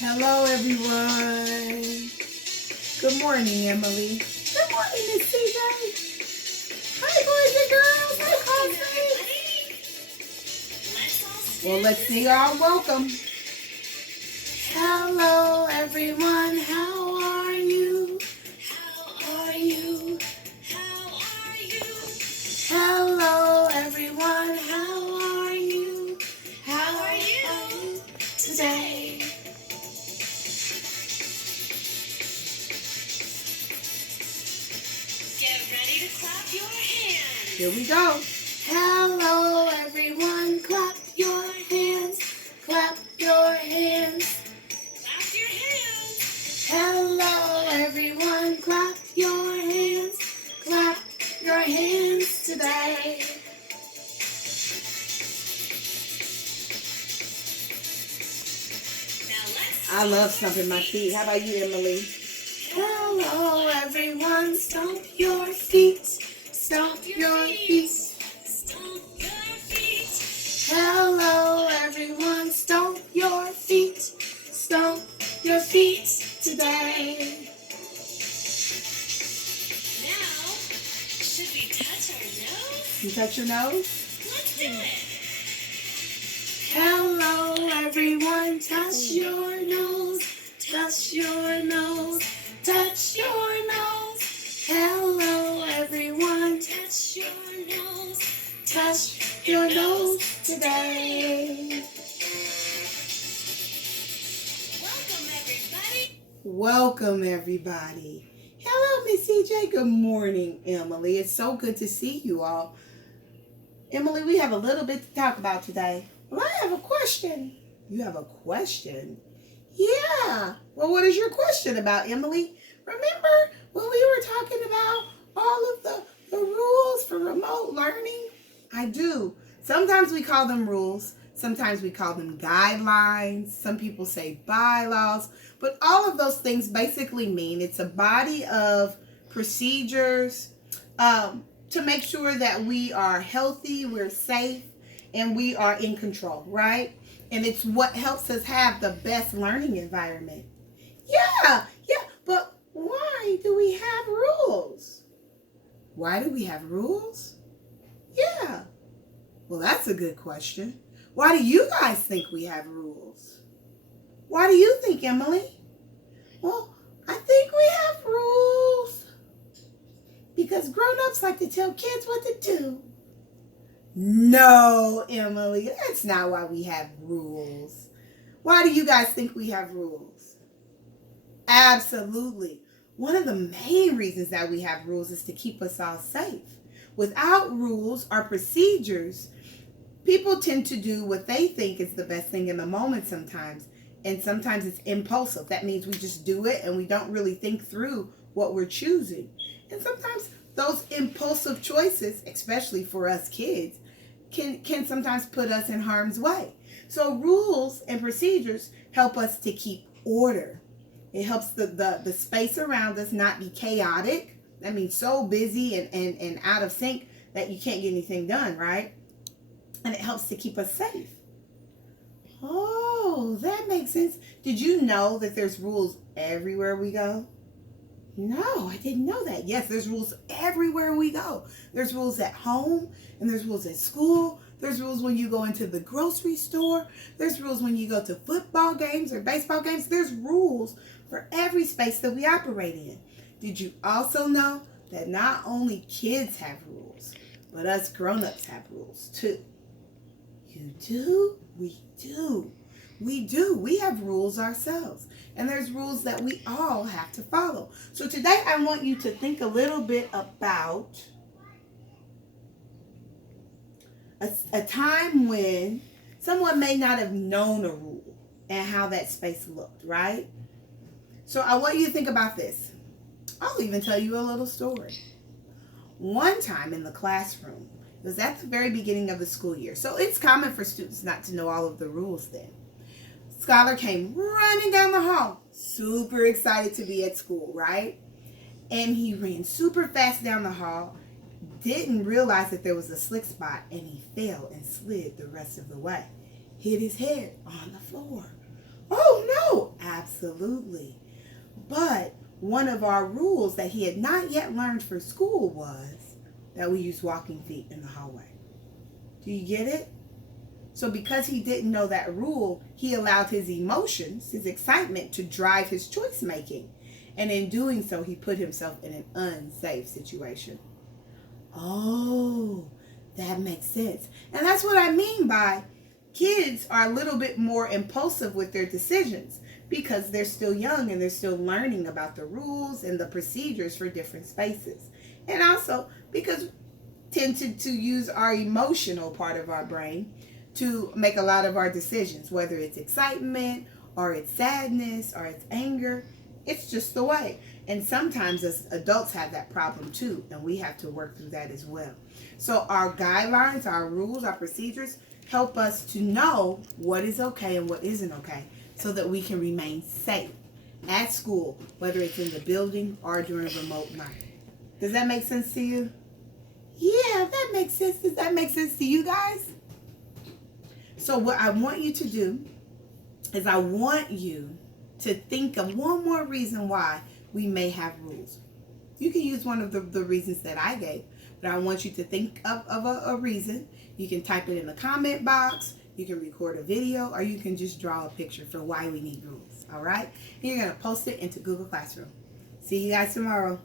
Hello, everyone. Good morning, Emily. Good morning, Miss CJ. Hi, boys and girls. Hi, classmates. Well, let's sing our welcome. Hello, everyone. How are you? How are you? How are you? Hello, everyone. How are you? How are you today? Get ready to clap your hands. Here we go. Hello, everyone. Clap your hands. Clap your hands. Clap your hands. Hello, everyone. Clap your hands. Clap your hands today. Now let's I love stomping my feet. How about you, Emily? Hello, everyone. Stomp your feet. Stomp your feet. stomp your feet. Hello, everyone. Stomp your feet. Stomp your feet today. Now, should we touch our nose? You touch your nose? Let's do it. Hello, everyone. Touch your nose. Touch your nose. Touch your nose. Hello, everyone. Touch your nose. Touch your nose today. Welcome, everybody. Welcome, everybody. Hello, Miss CJ. Good morning, Emily. It's so good to see you all. Emily, we have a little bit to talk about today. Well, I have a question. You have a question? Yeah. Well, what is your question about, Emily? Remember when we were talking about all of the rules for remote learning? I do. Sometimes we call them rules. Sometimes we call them guidelines. Some people say bylaws. But all of those things basically mean it's a body of procedures to make sure that we are healthy, we're safe, and we are in control, right? And it's what helps us have the best learning environment. Yeah, but why do we have rules? Why do we have rules? Yeah, well, that's a good question. Why do you guys think we have rules? Why do you think, Emily? Well, I think we have rules because grown-ups like to tell kids what to do. No, Emily, that's not why we have rules. Why do you guys think we have rules? Absolutely. One of the main reasons that we have rules is to keep us all safe. Without rules or procedures, people tend to do what they think is the best thing in the moment sometimes. And sometimes it's impulsive. That means we just do it and we don't really think through what we're choosing. And sometimes those impulsive choices, especially for us kids, can sometimes put us in harm's way. So rules and procedures help us to keep order. It helps the space around us not be chaotic. That means so busy and out of sync that you can't get anything done, right? And it helps to keep us safe. Oh, that makes sense. Did you know that there's rules everywhere we go? No, I didn't know that. Yes, there's rules everywhere we go. There's rules at home, and there's rules at school. There's rules when you go into the grocery store. There's rules when you go to football games or baseball games. There's rules for every space that we operate in. Did you also know that not only kids have rules, but us grown-ups have rules too? You do? We do. We do. We have rules ourselves. And there's rules that we all have to follow. So today I want you to think a little bit about a time when someone may not have known a rule and how that space looked, right? So I want you to think about this. I'll even tell you a little story. One time in the classroom, it was at the very beginning of the school year. So it's common for students not to know all of the rules then. Scholar came running down the hall, super excited to be at school, right? And he ran super fast down the hall, didn't realize that there was a slick spot, and he fell and slid the rest of the way. Hit his head on the floor. Oh, no, absolutely. But one of our rules that he had not yet learned for school was that we use walking feet in the hallway. Do you get it? So because he didn't know that rule, he allowed his emotions, his excitement to drive his choice making. And in doing so, he put himself in an unsafe situation. Oh, that makes sense. And that's what I mean by kids are a little bit more impulsive with their decisions because they're still young and they're still learning about the rules and the procedures for different spaces. And also because we tend to use our emotional part of our brain to make a lot of our decisions, whether it's excitement or it's sadness or it's anger. It's just the way. And sometimes as adults have that problem too, and we have to work through that as well. So our guidelines, our rules, our procedures help us to know what is okay and what isn't okay so that we can remain safe at school, whether it's in the building or during remote learning. Does that make sense to you? Yeah, that makes sense. Does that make sense to you guys? So what I want you to do is I want you to think of one more reason why we may have rules. You can use one of the reasons that I gave, but I want you to think of a reason. You can type it in the comment box, you can record a video, or you can just draw a picture for why we need rules, all right? And you're going to post it into Google Classroom. See you guys tomorrow.